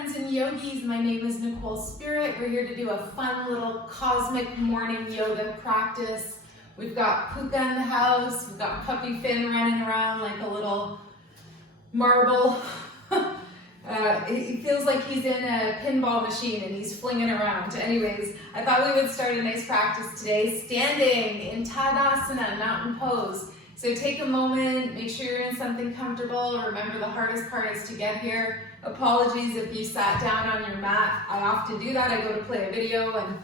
friends and yogis. My name is Nicole Spirit. We're here to do a fun little cosmic morning yoga practice. We've got Puka in the house. We've got Puppy Finn running around like a little marble. He feels like he's in a pinball machine and he's flinging around. Anyways, I thought we would start a nice practice today, standing in Tadasana, mountain pose. So take a moment, make sure you're in something comfortable. Remember, the hardest part is to get here. Apologies if you sat down on your mat. I often do that. I go to play a video and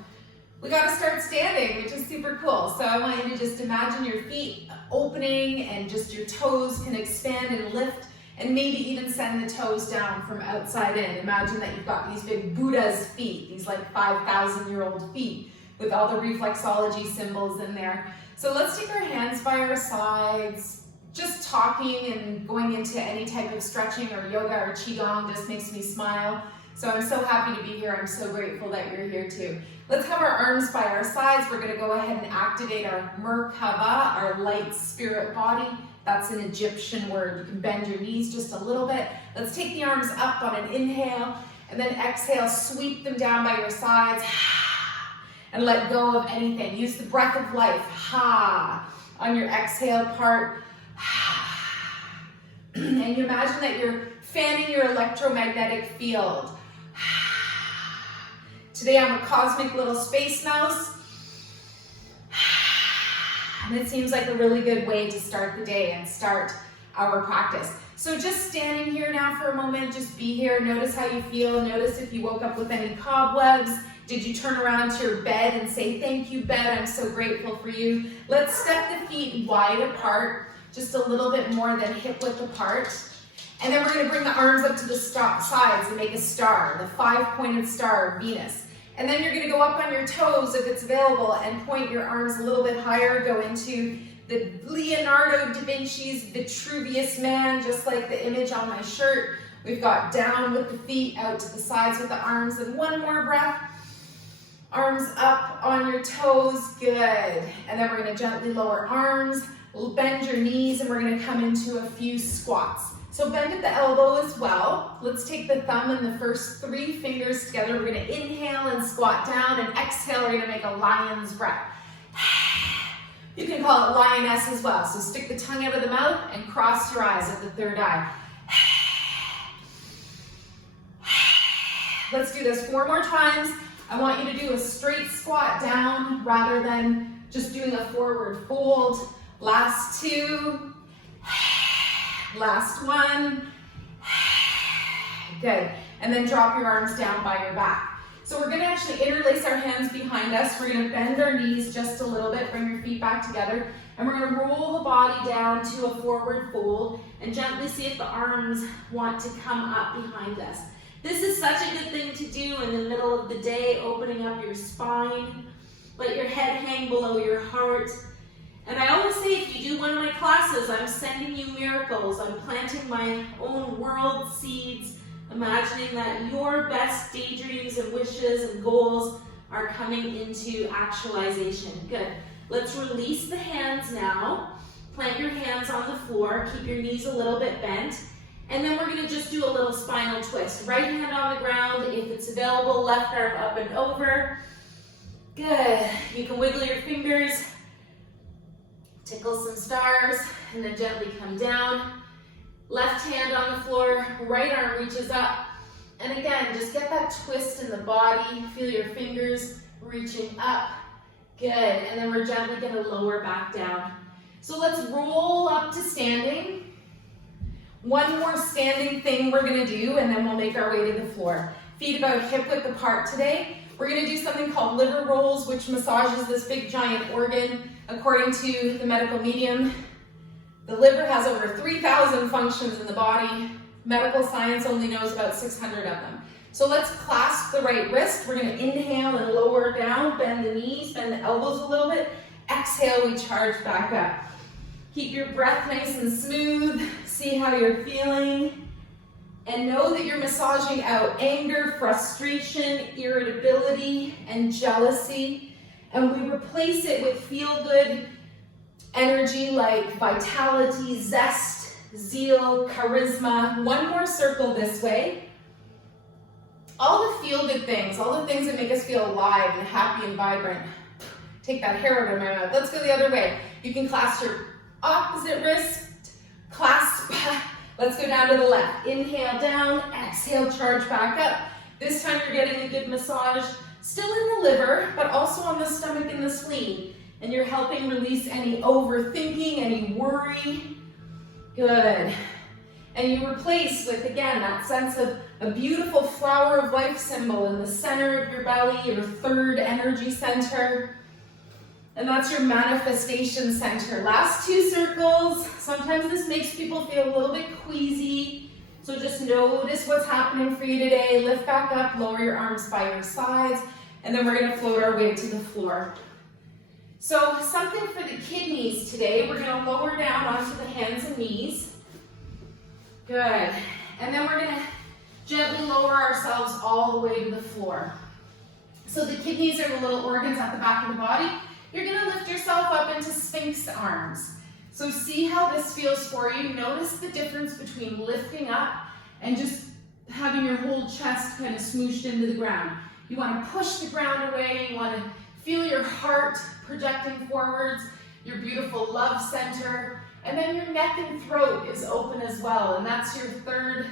we got to start standing, which is super cool. So I want you to just imagine your feet opening and just your toes can expand and lift, and maybe even send the toes down from outside in. Imagine that you've got these big Buddha's feet, these like 5,000-year-old feet with all the reflexology symbols in there. So let's take our hands by our sides. Just talking and going into any type of stretching or yoga or qigong just makes me smile. So I'm so happy to be here. I'm so grateful that you're here too. Let's have our arms by our sides. We're gonna go ahead and activate our Merkaba, our light spirit body. That's an Egyptian word. You can bend your knees just a little bit. Let's take the arms up on an inhale, and then exhale, sweep them down by your sides, and let go of anything. Use the breath of life, ha, on your exhale part. And you imagine that you're fanning your electromagnetic field. Today I'm a cosmic little space mouse. And it seems like a really good way to start the day and start our practice. So just standing here now for a moment, just be here. Notice how you feel. Notice if you woke up with any cobwebs. Did you turn around to your bed and say, thank you, bed, I'm so grateful for you. Let's step the feet wide apart, just a little bit more than hip width apart. And then we're gonna bring the arms up to the sides and make a star, the 5-pointed star of Venus. And then you're gonna go up on your toes if it's available and point your arms a little bit higher, go into the Leonardo da Vinci's Vitruvius Man, just like the image on my shirt. We've got down with the feet, out to the sides with the arms, and one more breath. Arms up on your toes, good. And then we're gonna gently lower arms, bend your knees, and we're gonna come into a few squats. So bend at the elbow as well. Let's take the thumb and the first 3 fingers together. We're gonna inhale and squat down, and exhale, we're gonna make a lion's breath. You can call it lioness as well. So stick the tongue out of the mouth and cross your eyes at the third eye. Let's do this 4 more times. I want you to do a straight squat down rather than just doing a forward fold. Last 2. Last 1. Good. And then drop your arms down by your back. So we're going to actually interlace our hands behind us. We're going to bend our knees just a little bit, bring your feet back together, and we're going to roll the body down to a forward fold and gently see if the arms want to come up behind us. This is such a good thing to do in the middle of the day, opening up your spine. Let your head hang below your heart. And I always say, if you do one of my classes, I'm sending you miracles. I'm planting my own world seeds, imagining that your best daydreams and wishes and goals are coming into actualization. Good. Let's release the hands now. Plant your hands on the floor. Keep your knees a little bit bent. And then we're going to just do a little spinal twist. Right hand on the ground. If it's available, left arm up and over. Good. You can wiggle your fingers. Tickle some stars, and then gently come down. Left hand on the floor, right arm reaches up. And again, just get that twist in the body. Feel your fingers reaching up. Good, and then we're gently gonna lower back down. So let's roll up to standing. One more standing thing we're gonna do, and then we'll make our way to the floor. Feet about hip width apart today. We're gonna do something called liver rolls, which massages this big giant organ. According to the medical medium, the liver has over 3,000 functions in the body. Medical science only knows about 600 of them. So let's clasp the right wrist. We're going to inhale and lower down, bend the knees, bend the elbows a little bit. Exhale, we charge back up. Keep your breath nice and smooth. See how you're feeling. And know that you're massaging out anger, frustration, irritability, and jealousy. And we replace it with feel-good energy like vitality, zest, zeal, charisma. One more circle this way. all the feel-good things, all the things that make us feel alive and happy and vibrant. Take that hair out of my mouth. Let's go the other way. You can clasp your opposite wrist, clasp. Let's go down to the left. Inhale down, exhale, charge back up. This time you're getting a good massage, still in the liver, but also on the stomach and the spleen. And you're helping release any overthinking, any worry. Good. And you replace with, again, that sense of a beautiful flower of life symbol in the center of your belly, your third energy center. And that's your manifestation center. Last 2 circles. Sometimes this makes people feel a little bit queasy. So just notice what's happening for you today. Lift back up, lower your arms by your sides, and then we're gonna float our way to the floor. So something for the kidneys today. We're gonna lower down onto the hands and knees. Good. And then we're gonna gently lower ourselves all the way to the floor. So the kidneys are the little organs at the back of the body. You're gonna lift yourself up into Sphinx arms. So see how this feels for you. Notice the difference between lifting up and just having your whole chest kind of smooshed into the ground. You wanna push the ground away. You wanna feel your heart projecting forwards, your beautiful love center. And then your neck and throat is open as well. And that's your third,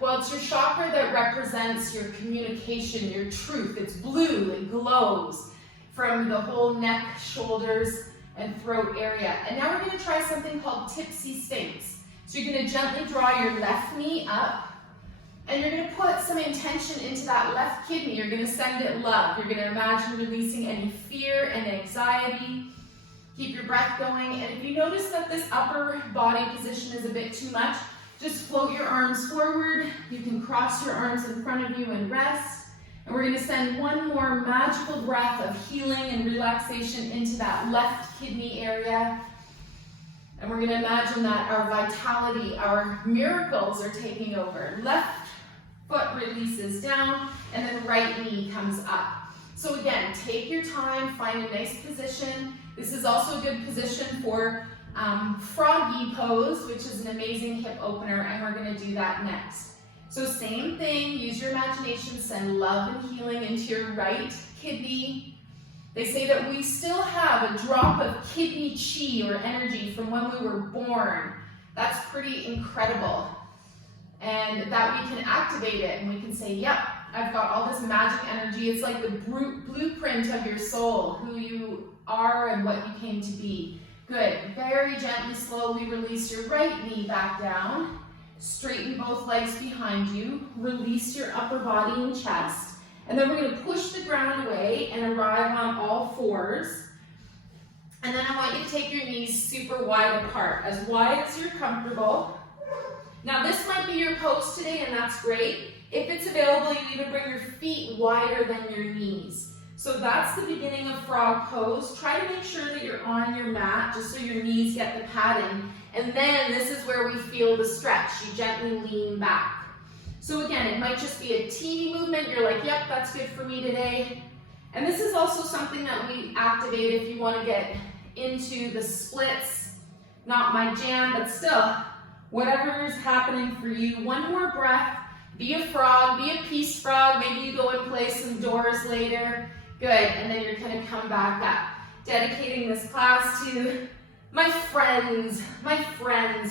well, it's your chakra that represents your communication, your truth. It's blue, it glows from the whole neck, shoulders, and throat area. And now we're gonna try something called Tipsy Sphinx. So you're gonna gently draw your left knee up, and you're gonna put some intention into that left kidney. You're gonna send it love. You're gonna imagine releasing any fear and anxiety. Keep your breath going, and if you notice that this upper body position is a bit too much, just float your arms forward. You can cross your arms in front of you and rest. And we're gonna send one more magical breath of healing and relaxation into that left kidney area. And we're gonna imagine that our vitality, our miracles are taking over. Left foot releases down, and then right knee comes up. So again, take your time, find a nice position. This is also a good position for froggy pose, which is an amazing hip opener, and we're gonna do that next. So same thing, use your imagination, send love and healing into your right kidney. They say that we still have a drop of kidney chi or energy from when we were born. That's pretty incredible. And that we can activate it and we can say, yep, I've got all this magic energy. It's like the blueprint of your soul, who you are and what you came to be. Good. Very gently, slowly release your right knee back down. Straighten both legs behind you. Release your upper body and chest. And then we're going to push the ground away and arrive on all fours. And then I want you to take your knees super wide apart, as wide as you're comfortable. Now this might be your pose today, and that's great. If it's available, you even bring your feet wider than your knees. So that's the beginning of frog pose. Try to make sure that you're on your mat, just so your knees get the padding. And then this is where we feel the stretch. You gently lean back. So again, it might just be a teeny movement. You're like, yep, that's good for me today. And this is also something that we activate if you want to get into the splits. Not my jam, but still, whatever is happening for you. One more breath. Be a frog, be a peace frog. Maybe you go and play some doors later. Good, and then you're gonna come back up. Dedicating this class to my friends.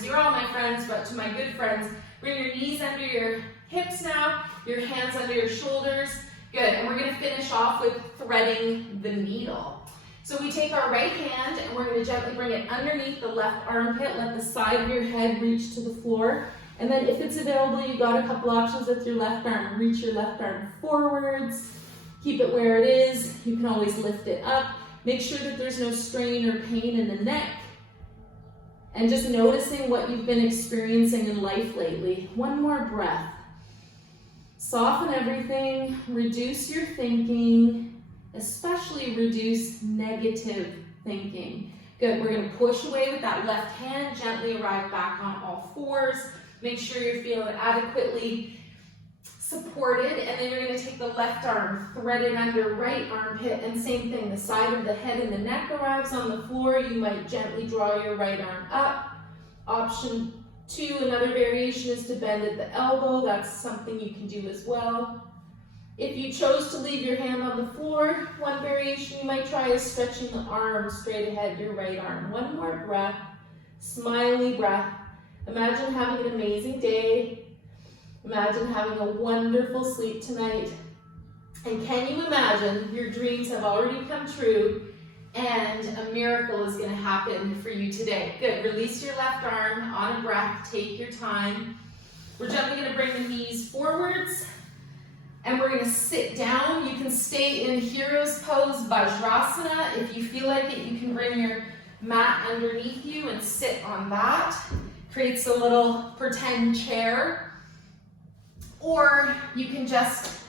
You're all my friends, but to my good friends. Bring your knees under your hips now, your hands under your shoulders. Good, and we're gonna finish off with threading the needle. So we take our right hand and we're gonna gently bring it underneath the left armpit. Let the side of your head reach to the floor. And then if it's available, you've got a couple options with your left arm. Reach your left arm forwards. Keep it where it is. You can always lift it up. Make sure that there's no strain or pain in the neck. And just noticing what you've been experiencing in life lately. One more breath. Soften everything. Reduce your thinking. Especially reduce negative thinking. Good. We're going to push away with that left hand. Gently arrive back on all fours. Make sure you're feeling adequately supported, and then you're going to take the left arm, thread it under right armpit, and same thing, the side of the head and the neck arrives on the floor. You might gently draw your right arm up. Option 2, another variation is to bend at the elbow. That's something you can do as well. If you chose to leave your hand on the floor, one variation you might try is stretching the arm straight ahead, your right arm. One more breath, smiley breath. Imagine having an amazing day. Imagine having a wonderful sleep tonight. And can you imagine your dreams have already come true and a miracle is going to happen for you today? Good. Release your left arm on a breath. Take your time. We're gently going to bring the knees forwards and we're going to sit down. You can stay in Hero's Pose, Vajrasana. If you feel like it, you can bring your mat underneath you and sit on that. Creates a little pretend chair. Or you can just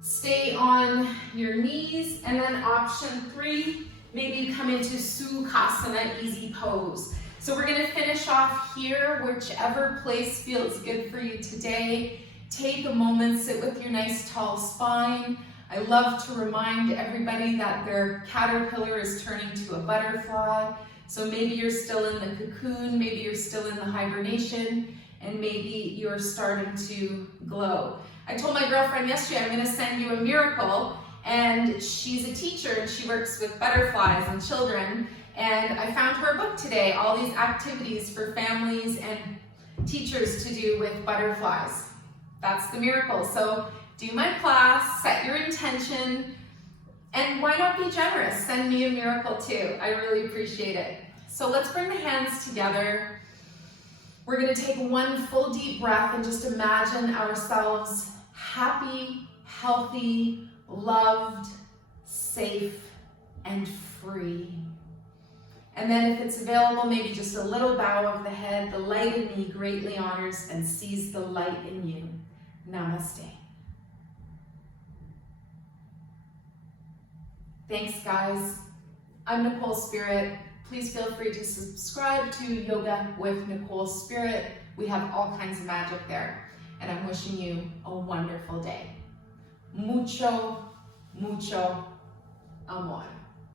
stay on your knees, and then option 3, maybe you come into Sukhasana, easy pose. So we're gonna finish off here, whichever place feels good for you today. Take a moment, sit with your nice tall spine. I love to remind everybody that their caterpillar is turning to a butterfly. So maybe you're still in the cocoon, maybe you're still in the hibernation, and maybe you're starting to glow. I told my girlfriend yesterday I'm going to send you a miracle, and she's a teacher and she works with butterflies and children, and I found her book today, all these activities for families and teachers to do with butterflies. That's the miracle. So do my class, set your intention, and why not be generous? Send me a miracle too. I really appreciate it. So let's bring the hands together. We're going to take one full deep breath and just imagine ourselves happy, healthy, loved, safe, and free. And then if it's available, maybe just a little bow of the head. The light in me greatly honors and sees the light in you. Namaste. Thanks, guys. I'm Nicole Spirit. Please feel free to subscribe to Yoga with Nicole Spirit. We have all kinds of magic there. And I'm wishing you a wonderful day. Mucho, mucho amor.